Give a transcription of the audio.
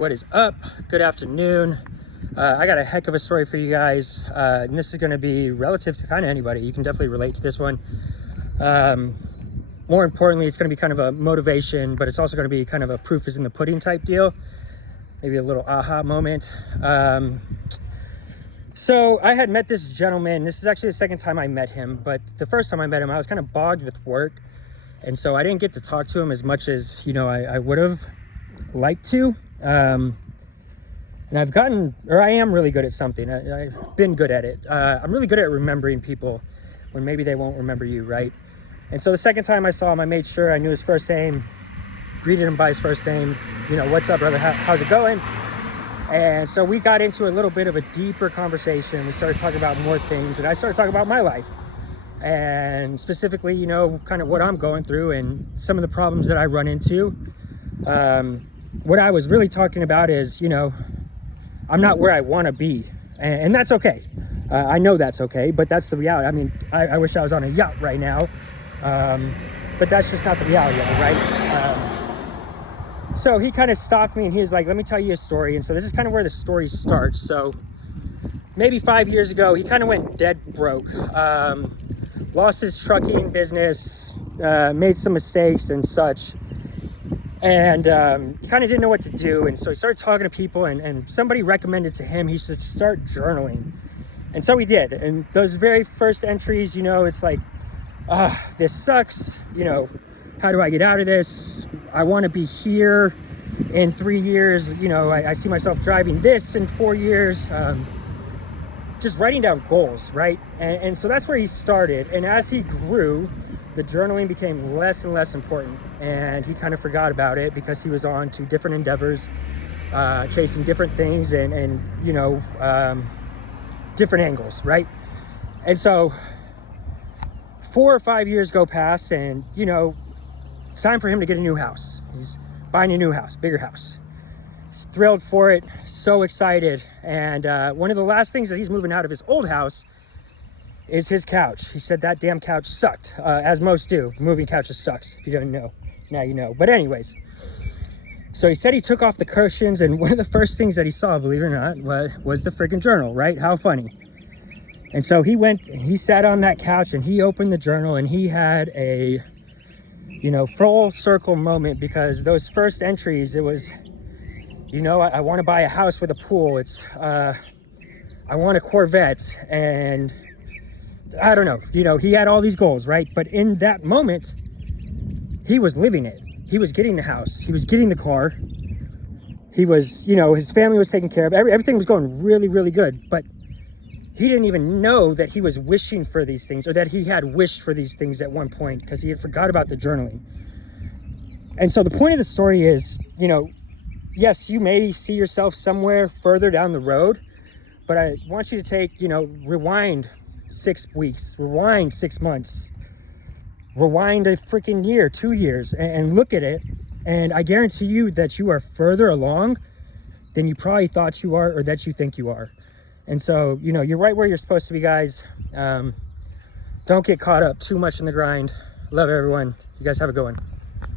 What is up? Good afternoon. I got a heck of a story for you guys, and this is going to be relative to kind of anybody. You can definitely relate to this one. More importantly, it's going to be kind of a motivation, but it's also going to be kind of a proof is in the pudding type deal. Maybe a little aha moment. So I had met this gentleman. This is actually the second time I met him, but the first time I met him, I was kind of bogged with work. And so I didn't get to talk to him as much as, I would have liked to. And I've gotten, or I am really good at something. I've been good at it. I'm really good at remembering people when maybe they won't remember you, right? And so the second time I saw him, I made sure I knew his first name, greeted him by his first name. What's up, brother? How's it going? And so we got into a little bit of a deeper conversation. We started talking about more things, and I started talking about my life. And specifically, kind of what I'm going through and some of the problems that I run into. What I was really talking about is, I'm not where I want to be, and that's okay. I know that's okay, but that's the reality. I mean, I wish I was on a yacht right now, but that's just not the reality of it, right? So he kind of stopped me and he was like, let me tell you a story. And so this is kind of where the story starts. So maybe 5 years ago, he kind of went dead broke, lost his trucking business, made some mistakes and such. And kind of didn't know what to do. And so he started talking to people, and somebody recommended to him he should start journaling. And so he did. And those very first entries, it's like, this sucks. How do I get out of this? I want to be here in 3 years. I see myself driving this in 4 years. Just writing down goals, right? And so that's where he started. And as he grew, the journaling became less and less important, and he kind of forgot about it because he was on to different endeavors, chasing different things and different angles, right? And so 4 or 5 years go past, and it's time for him to get a new house. He's buying a new house, bigger house. He's thrilled for it, so excited. And one of the last things that he's moving out of his old house is his couch. He said that damn couch sucked, as most do. Moving couches sucks. If you don't know, now you know. But anyways, so he said he took off the cushions, and one of the first things that he saw, believe it or not, was the freaking journal, right? How funny. And so he sat on that couch and he opened the journal, and he had a, full circle moment, because those first entries, it was, I want to buy a house with a pool. It's, I want a Corvette, and I don't know, he had all these goals, right? But in that moment, he was living it. He was getting the house. He was getting the car. He was, his family was taken care of. Everything was going really, really good. But he didn't even know that he was wishing for these things, or that he had wished for these things at one point, because he had forgot about the journaling. And so the point of the story is, yes, you may see yourself somewhere further down the road, but I want you to take, rewind 6 weeks, rewind 6 months, rewind a freaking year, 2 years, and look at it. And I guarantee you that you are further along than you probably thought you are, or that you think you are. And so, you're right where you're supposed to be, guys. Don't get caught up too much in the grind. Love everyone. You guys have a good one.